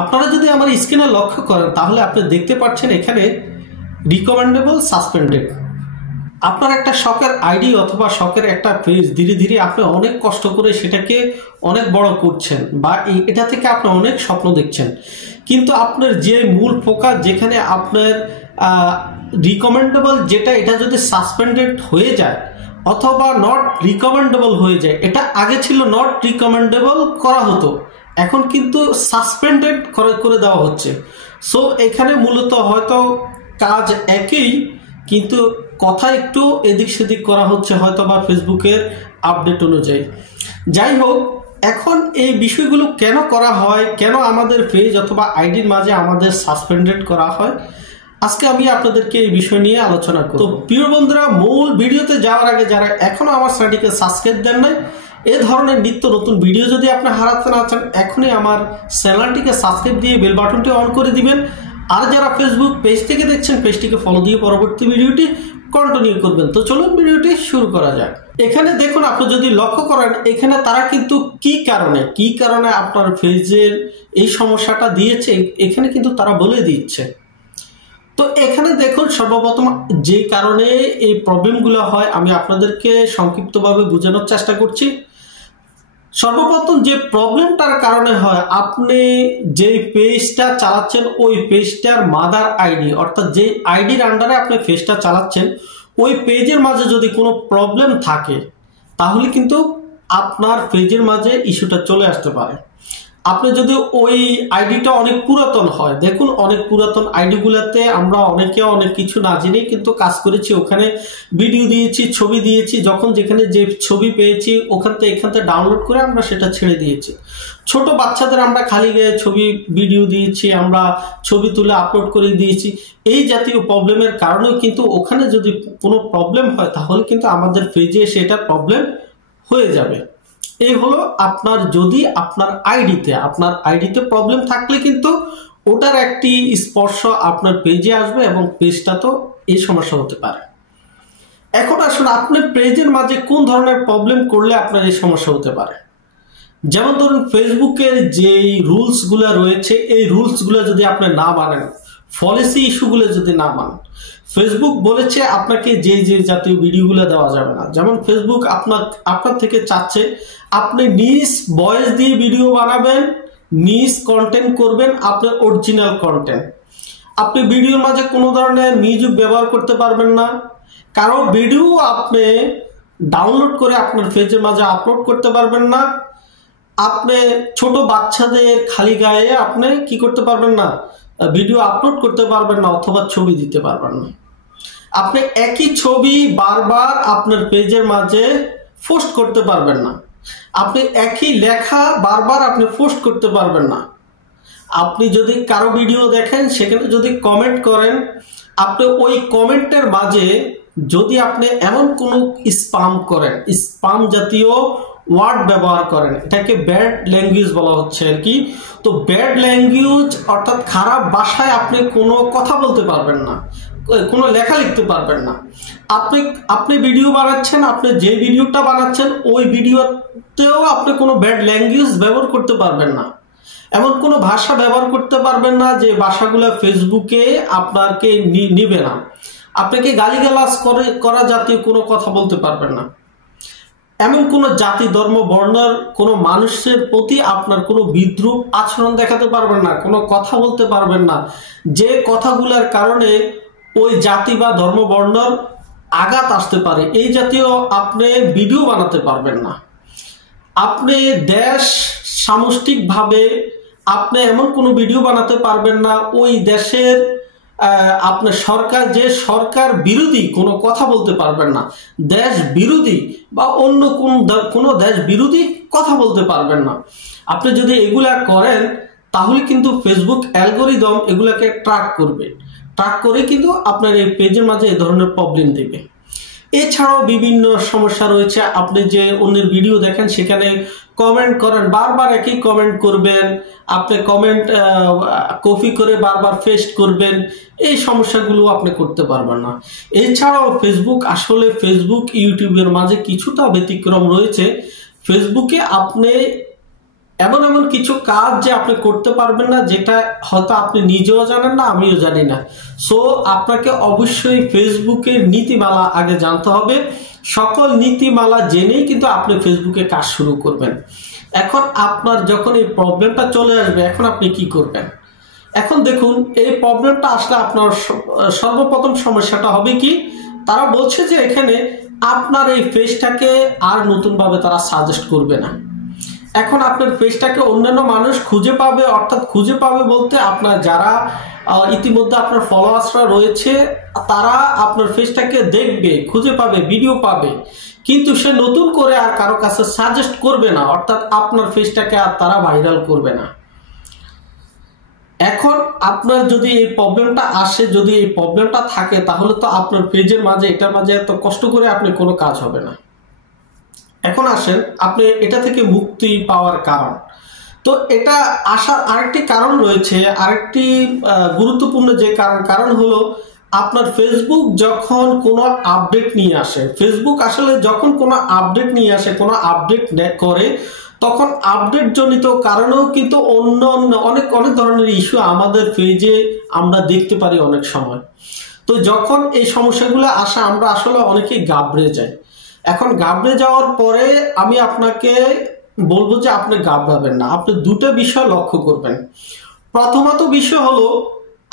আপনারা যদি আমার স্ক্রিনে লক্ষ্য করেন তাহলে আপনি দেখতে পাচ্ছেন এখানে রিকমেন্ডেবল সাসপেন্ডেড। আপনার একটা শখের আইডি অথবা শখের একটা পেজ ধীরে ধীরে আপনি অনেক কষ্ট করে সেটাকে অনেক বড় করছেন বা এটা থেকে আপনি অনেক স্বপ্ন দেখছেন, কিন্তু আপনার যে মূল ফোকাস যেখানে আপনার রিকমেন্ডেবল যেটা এটা যদি সাসপেন্ডেড হয়ে যায় অথবা নট রিকমেন্ডেবল হয়ে যায়, এটা আগে ছিল নট রিকমেন্ডেবল করা হতো, এখন কিন্তু সাসপেন্ডেড করে দেওয়া হচ্ছে। সো এখানে মূলত হয়তো কাজ একই, কিন্তু কথা একটু এদিক সেদিক করা হচ্ছে হয়তো বা ফেসবুকের আপডেট অনুযায়ী। যাই হোক, এখন এই বিষয়গুলো কেন করা হয়, কেন আমাদের পেজ অথবা আইডির মাঝে আমাদের সাসপেন্ডেড করা হয়, আজকে আমি আপনাদেরকে এই বিষয় নিয়ে আলোচনা করব। তো প্রিয় বন্ধুরা, মূল ভিডিওতে যাওয়ার আগে যারা এখনো আমার চ্যানেলটিকে সাবস্ক্রাইব দেন নাই, এ ধরনের নিত্য নতুন ভিডিও যদি আপনি হারাতে না চান, এখনই আমার চ্যানেলটিকে সাবস্ক্রাইব দিয়ে বেল বাটনটি অন করে দিবেন। আর যারা ফেসবুক পেজ থেকে দেখছেন, পেজটিকে ফলো দিয়ে পরবর্তী ভিডিওটি কন্টিনিউ করবেন। তো চলুন ভিডিওটি শুরু করা যাক। এখানে দেখুন, আপনি যদি লক্ষ্য করেন এখানে তারা কিন্তু কি কারণে আপনার পেজের এই সমস্যাটা দিয়েছে এখানে কিন্তু তারা বলে দিচ্ছে। তো এখানে দেখুন, সর্বপ্রথম যে কারণে এই প্রবলেমগুলো হয় আমি আপনাদেরকে সংক্ষিপ্তভাবে বোঝানোর চেষ্টা করছি। সর্বপ্রথম যে প্রবলেমটার কারণে হয়, আপনি যে পেজটা চালাচ্ছেন ওই পেজটার মাদার আইডি, অর্থাৎ যে আইডির আন্ডারে আপনি পেজটা চালাচ্ছেন ওই পেজের মাঝে যদি কোনো প্রবলেম থাকে তাহলে কিন্তু আপনার পেজের মাঝে ইস্যুটা চলে আসতে পারে। আপনি যদি ওই আইডিটা অনেক পুরাতন হয়, দেখুন অনেক পুরাতন আইডিগুলোতে আমরা অনেকে অনেক কিছু না জেনেই কিন্তু কাজ করেছি, ওখানে ভিডিও দিয়েছি, ছবি দিয়েছি, যখন যেখানে যে ছবি পেয়েছি ওখান থেকে ডাউনলোড করে আমরা সেটা ছেড়ে দিয়েছি। ছোট বাচ্চাদের আমরা খালি গায়ে ছবি ভিডিও দিয়েছি, আমরা ছবি তুলে আপলোড করে দিয়েছি। এই জাতীয় প্রবলেমের কারণেও কিন্তু ওখানে যদি কোনো প্রবলেম হয় তাহলে কিন্তু আমাদের পেজে সেটা প্রবলেম হয়ে যাবে। এই হলো আপনার, যদি আপনার আইডিতে প্রবলেম থাকলে কিন্তু ওটার একটি স্পর্শ আপনার পেজে আসবে এবং পেজটা তো এই সমস্যা হতে পারে। এখন আসুন, আপনার পেজের মাঝে কোন ধরনের প্রবলেম করলে আপনার এই সমস্যা হতে পারে। যেমন ধরুন, ফেসবুকের যে রুলসগুলো রয়েছে এই রুলসগুলো যদি আপনি না মানেন, পলিসি ইস্যুগুলো যদি না মানেন, ফেসবুক বলেছে আপনাকে যে জাতীয় ভিডিওগুলো দেওয়া যাবে না। যেমন ফেসবুক আপনার থেকে চাচ্ছে আপনি নিজ ভয়েস দিয়ে ভিডিও বানাবেন, নিজ কন্টেন্ট করবেন, আপনার অরিজিনাল কন্টেন্ট। আপনি ভিডিওর মাঝে কোনো ধরনের মিউজিক ব্যবহার করতে পারবেন না, কারো ভিডিও আপনি ডাউনলোড করে আপনার পেজের মাঝে আপলোড করতে পারবেন না, আপনি ছোট বাচ্চাদের খালি গায়ে আপনি কি করতে পারবেন না, ভিডিও আপলোড করতে পারবেন না অথবা ছবি দিতে পারবেন না। আপনি একই ছবি বারবার আপনার পেজের মাঝে পোস্ট করতে পারবেন না, আপনি একই লেখা বারবার আপনি পোস্ট করতে পারবেন না। আপনি যদি কারো ভিডিও দেখেন সেখানে যদি কমেন্ট করেন, আপনি ওই কমেন্টের মাঝে যদি আপনি এমন কোনো স্পাম জাতীয় ওয়ার্ড ব্যবহার করেন, এটাকে ব্যাড ল্যাঙ্গুয়েজ বলা হচ্ছে আর কি। তো ব্যাড ল্যাঙ্গুয়েজ অর্থাৎ খারাপ ভাষায় আপনি কোনো কথা বলতে পারবেন না, কোনো লেখা লিখতে পারবেন না। আপনি ভিডিও বানাচ্ছেন, আপনি যে ভিডিওটা বানাচ্ছেন ওই ভিডিওতেও আপনি কোনো ব্যাড ল্যাঙ্গুয়েজ ব্যবহার করতে পারবেন না, এমন কোনো ভাষা ব্যবহার করতে পারবেন না যে ভাষাগুলো ফেসবুকে আপনাকে নিবে না। আপনাকে গালিগালাজ করা জাতীয় কোনো কথা বলতে পারবেন না, এমন কোনো জাতি ধর্ম বর্ণের কোনো মানুষের প্রতি আপনার কোনো বিদ্রুপ আচরণ দেখাতে পারবেন না, কোনো কথা বলতে পারবেন না যে কথাগুলোর কারণে ওই জাতি বা ধর্ম বর্ণের আঘাত আসতে পারে, এই জাতীয় আপনি ভিডিও বানাতে পারবেন না। আপনি দেশ সামষ্টিকভাবে আপনি এমন কোনো ভিডিও বানাতে পারবেন না, ওই দেশের আপনার সরকার বিরোধী কোনো কথা বলতে পারবেন না, দেশ বিরোধী বা অন্য কোনো দেশ বিরোধী কথা বলতে পারবেন না। আপনি যদি এগুলা করেন তাহলে কিন্তু ফেসবুক অ্যালগরিদম এগুলাকে ট্র্যাক করে কিন্তু আপনার এই পেজের মাঝে এই ধরনের প্রবলেম দেবে। এছাড়াও বিভিন্ন সমস্যা রয়েছে, আপনি যে অন্যের ভিডিও দেখেন সেখানে কমেন্ট করেন, বারবার একই কমেন্ট করবেন, আপনি কমেন্ট কপি করে বারবার পেস্ট করবেন, এই সমস্যাগুলো আপনি করতে পারবেন না। এছাড়াও ফেসবুক ইউটিউবের মাঝে কিছুটা ব্যতিক্রম রয়েছে। ফেসবুকে আপনি এমন এমন কিছু কাজ যে আপনি করতে পারবেন না, যেটা হয়তো আপনি নিজেও জানেন না, আমিও জানি না। সো আপনাকে অবশ্যই ফেসবুকের নীতিমালা আগে জানতে হবে। সকল নীতিমালা জেনেই কিন্তু আপনি ফেসবুকে কাজ শুরু করবেন। এখন আপনার যখন এই প্রবলেমটা চলে আসবে, এখন আপনি কি করবেন? এখন দেখুন, এই প্রবলেমটা আসলে আপনার সর্বপ্রথম সমস্যাটা হবে কি, তারা বলছে যে এখানে আপনার এই পেজটাকে আর নতুনভাবে তারা সাজেস্ট করবে না। এখন আপনার পেজটাকে অন্যান্য মানুষ খুঁজে পাবে, অর্থাৎ খুঁজে পাবে বলতে আপনার যারা ইতিমধ্যে আপনার ফলোয়ার্সরা রয়েছে তারা আপনার পেজটাকে দেখবে, খুঁজে পাবে, ভিডিও পাবে, কিন্তু সে নতুন করে আর কারো কাছে সাজেস্ট করবে না, অর্থাৎ আপনার পেজটাকে আর তারা ভাইরাল করবে না। এখন আপনার যদি এই প্রবলেমটা আসে, যদি এই প্রবলেমটা থাকে, তাহলে তো আপনার পেজের মাঝে এটার মাঝে এত কষ্ট করে আপনি কোনো কাজ হবে না। এখন আসেন আপনি এটা থেকে মুক্তি পাওয়ার কারণ। তো এটা আসার আরেকটি কারণ রয়েছে, আরেকটি গুরুত্বপূর্ণ যে কারণ হলো আপনার ফেসবুক যখন কোনো আপডেট নিয়ে আসে, ফেসবুক আসলে যখন কোনো আপডেট নিয়ে আসে, কোনো আপডেট করে, তখন আপডেট জনিত কারণেও কিন্তু অন্য অনেক অনেক ধরনের ইস্যু আমাদের পেজে আমরা দেখতে পারি অনেক সময়। তো যখন এই সমস্যাগুলো আসে আমরা আসলে অনেকেই ঘাবড়ে যাই। এখন ঘাবড়ে যাওয়ার পরে আমি আপনাকে বলবো যে আপনি ঘাবড়াবেন না, আপনি দুটো বিষয় লক্ষ্য করবেন। প্রথমত বিষয় হলো,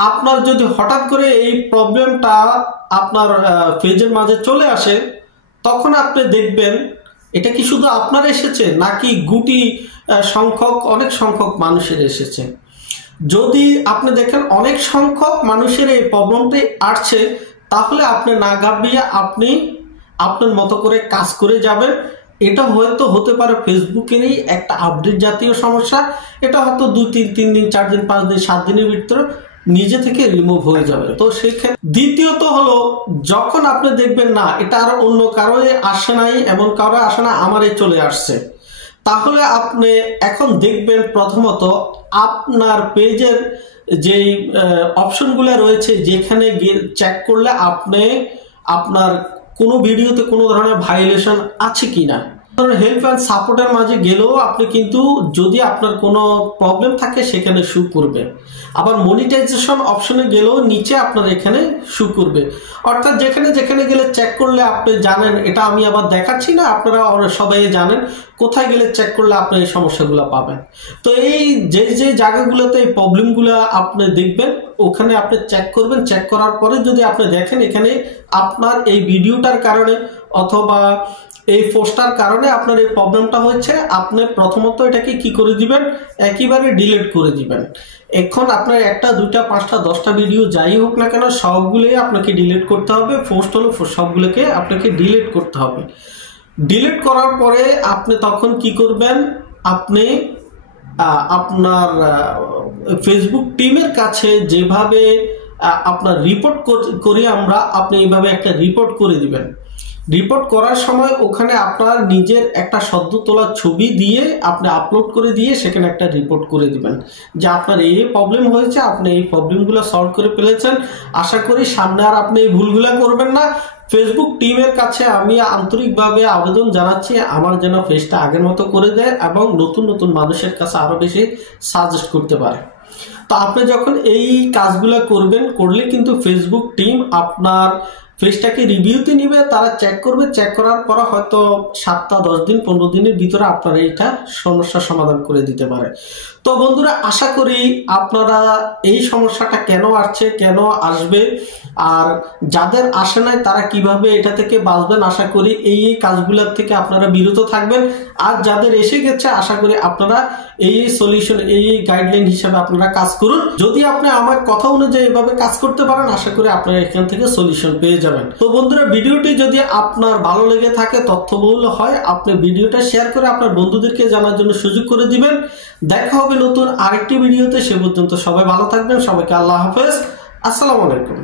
আপনার যদি হঠাৎ করে এই প্রবলেমটা আপনার পেজের মাঝে চলে আসে, তখন আপনি দেখবেন এটা কি শুধু আপনার এসেছে নাকি গুটি সংখ্যক অনেক সংখ্যক মানুষের এসেছে। যদি আপনি দেখেন অনেক সংখ্যক মানুষের এই প্রবলেমটি আসছে, তাহলে আপনি না ঘাবড়িয়ে আপনি আপনার মতো করে কাজ করে যাবেন। এটা হয়তো হতে পারে ফেসবুকেরই একটা আপডেট জাতীয় সমস্যা, এটা হয়তো 2-3 দিন 4 দিন 5 দিন 7 দিনের ভিতরে নিজে থেকে রিমুভ হয়ে যাবে। তো সেক্ষেত্রে দ্বিতীয়ত হলো, যখন আপনি দেখবেন না এটা আর অন্য কারো আসে নাই, এমন কারো আসে না, আমারই চলে আসছে, তাহলে আপনি এখন দেখবেন প্রথমত আপনার পেজের যেই অপশনগুলো রয়েছে, যেখানে গিয়ে চেক করলে আপনি আপনার কোনো ভিডিওতে কোনো ধরনের ভায়োলেশন আছে কিনা। হেল্প অ্যান্ড সাপোর্টের মাঝে গেলেও আপনি কিন্তু যদি আপনার কোনো প্রবলেম থাকে সেখানে শো করবে। আবার মনিটাইজেশন অপশনে গেলেও নিচে আপনার এখানে শো করবে। অর্থাৎ যেখানে যেখানে গেলে চেক করলে আপনি জানেন, এটা আমি আবার দেখাচ্ছি না, আপনারা সবাই জানেন কোথায় গেলে চেক করলে আপনি এই সমস্যাগুলো পাবেন। তো এই যে জায়গাগুলোতে এই প্রবলেমগুলো আপনি দেখবেন, ওখানে আপনি চেক করবেন। চেক করার পরে যদি আপনি দেখেন এখানে আপনার এই ভিডিওটার কারণে অথবা এই পোস্টার কারণে আপনার এই প্রবলেমটা হচ্ছে, আপনি প্রথমত এটাকে কি করে দিবেন, একেবারে ডিলিট করে দিবেন। এখন আপনার 1টা 2টা 5টা 10টা ভিডিও যাই হোক না কেন, সবগুলোই আপনাকে ডিলিট করতে হবে। পোস্ট হলো সবগুলোকে আপনাকে ডিলিট করতে হবে। ডিলিট করার পরে আপনি তখন কি করবেন, আপনি আপনার ফেসবুক টিমের কাছে যেভাবে আপনার রিপোর্ট করি আমরা, আপনি এইভাবে একটা রিপোর্ট করে দিবেন। রিপোর্ট করার সময় ওখানে আপনার নিজের একটা সদ্য তোলা ছবি দিয়ে আপনি আপলোড করে দিয়ে সেখানে একটা রিপোর্ট করে দিবেন যে আপনার এই প্রবলেম হয়েছে, আপনি এই প্রবলেমগুলো সলভ করে ফেলেছেন। আশা করি সামনে আর আপনি এই ভুলগুলো করবেন না। ফেসবুক টিমের কাছে আমি আন্তরিকভাবে আবেদন জানাচ্ছি আমার যেন পেজটা আগের মতো করে দেয় এবং নতুন নতুন মানুষের কাছে আরো বেশি সাজেস্ট করতে পারে। তো আপনি যখন এই কাজগুলো করবেন, করলে কিন্তু ফেসবুক টিম আপনার পেজটাকে রিভিউতে নিবে, তারা চেক করবে। চেক করার পর হয়তো 7টা 10 দিন 15 দিনের ভিতরে আপনারা এইটা সমস্যার সমাধান করে দিতে পারে। তো বন্ধুরা, আশা করি আপনারা এই সমস্যাটা কেন আসছে, কেন আসবে, আর যাদের আসে নাই তারা কিভাবে এটা থেকে বাঁচবেন, আশা করি এই কাজগুলোর থেকে আপনারা বিরত থাকবেন। আর যাদের এসে গেছে, আশা করি আপনারা এই সলিউশন, এই গাইডলাইন হিসাবে আপনারা কাজ করুন। যদি আপনি আমার কথা অনুযায়ী এভাবে কাজ করতে পারেন, আশা করি আপনারা এখান থেকে সলিউশন পেয়ে যাবেন। তো বন্ধুরা, ভিডিওটি যদি আপনার ভালো লেগে থাকে, তথ্যবহুল হয়, আপনি ভিডিওটা শেয়ার করে আপনার বন্ধুদেরকে জানার জন্য সুযোগ করে দিবেন। দেখা হবে নতুন আরেকটি ভিডিওতে। সে পর্যন্ত সবাই ভালো থাকবেন। সবাইকে আল্লাহ হাফেজ। আসসালামু আলাইকুম।